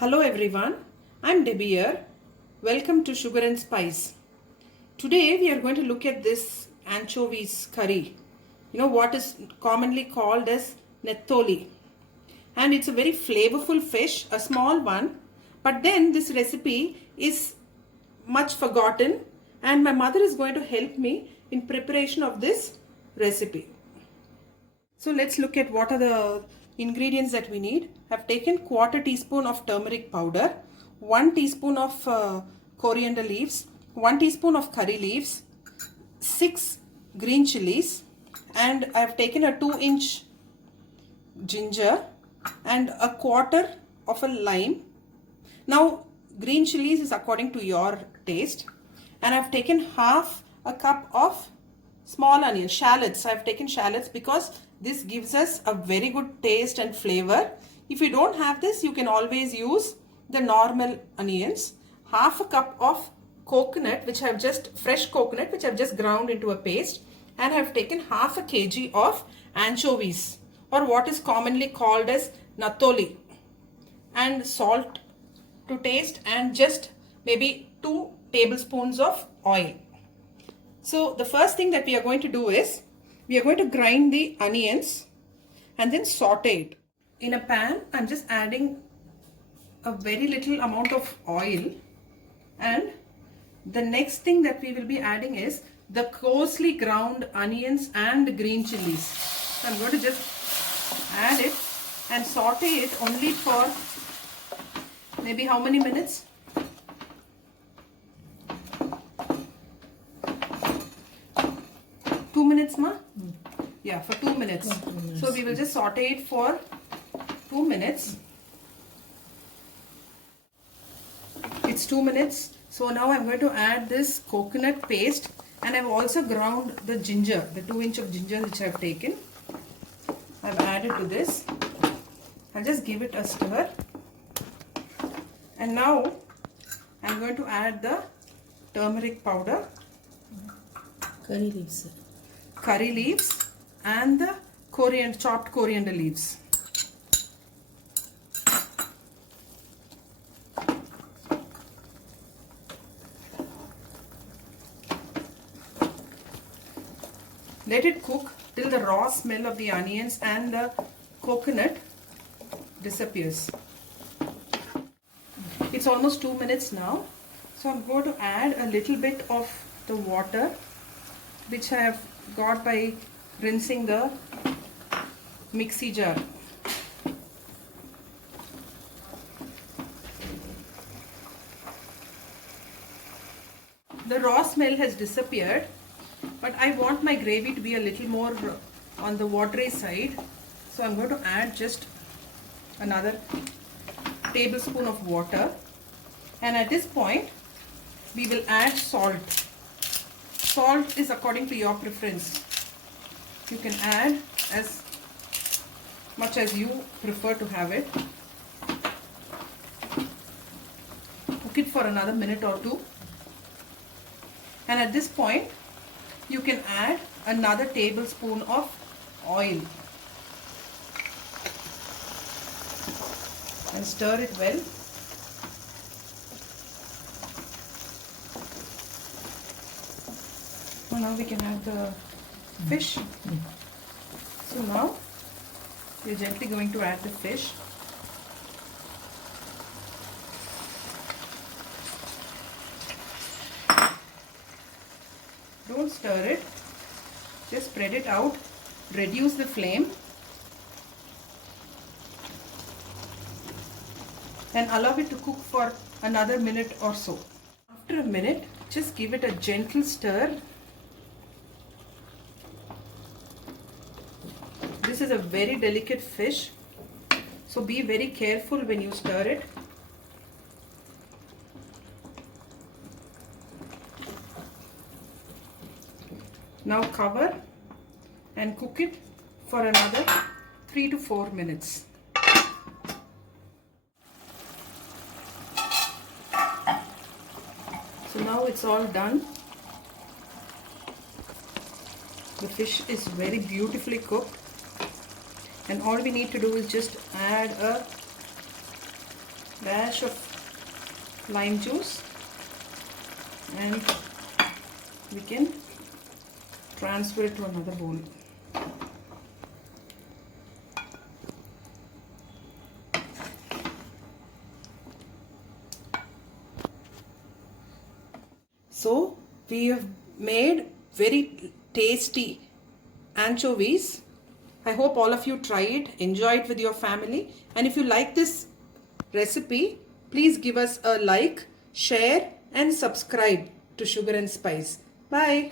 Hello everyone, I'm Debbie here. Welcome to Sugar and Spice. Today we are going to look at this anchovies curry. You know what is commonly called as nettoli. And it's a very flavorful fish, a small one. But then this recipe is much forgotten and my mother is going to help me in preparation of this recipe. So let's look at what are the ingredients that we need. I've taken quarter teaspoon of turmeric powder, 1 teaspoon of coriander leaves, 1 teaspoon of curry leaves, 6 green chilies, and I've taken a 2-inch ginger and a quarter of a lime. Now green chilies is according to your taste, and I've taken half a cup of small onion, shallots. I've taken shallots because this gives us a very good taste and flavor. If you don't have this, you can always use the normal onions. Half a cup of coconut, fresh coconut, which I've just ground into a paste. And I've taken half a kg of anchovies, or what is commonly called as nattoli. And salt to taste, and just maybe 2 tablespoons of oil. So the first thing that we are going to do is, we are going to grind the onions and then saute it. In a pan, I'm just adding a very little amount of oil, and the next thing that we will be adding is the coarsely ground onions and green chilies. So I'm going to just add it and saute it only for maybe how many minutes? 2 minutes, ma? Yeah, for 2 minutes. So we will just saute it for 2 minutes. It's 2 minutes. So now I'm going to add this coconut paste, and I've also ground the ginger, the 2-inch of ginger which I've taken. I've added to this. I'll just give it a stir. And now I'm going to add the turmeric powder, curry leaves and the chopped coriander leaves. Let it cook till the raw smell of the onions and the coconut disappears. It's almost 2 minutes now. So I'm going to add a little bit of the water which I have got by rinsing the mixie jar. The raw smell has disappeared, but I want my gravy to be a little more on the watery side. So I'm going to add just another tablespoon of water, and at this point we will add salt. Salt is according to your preference. You can add as much as you prefer to have it. Cook it for another minute or two, and at this point you can add another tablespoon of oil and stir it well. Well, now we can add the fish. So now we're gently going to add the fish. Don't stir it, just spread it out, reduce the flame, and allow it to cook for another minute or so. After a minute, just give it a gentle stir. This is a very delicate fish, so be very careful when you stir it. Now cover and cook it for another 3 to 4 minutes. So now it's all done. The fish is very beautifully cooked. And all we need to do is just add a dash of lime juice, and we can transfer it to another bowl. So we have made very tasty anchovies. I hope all of you try it, enjoy it with your family, and if you like this recipe, please give us a like, share and subscribe to Sugar and Spice. Bye.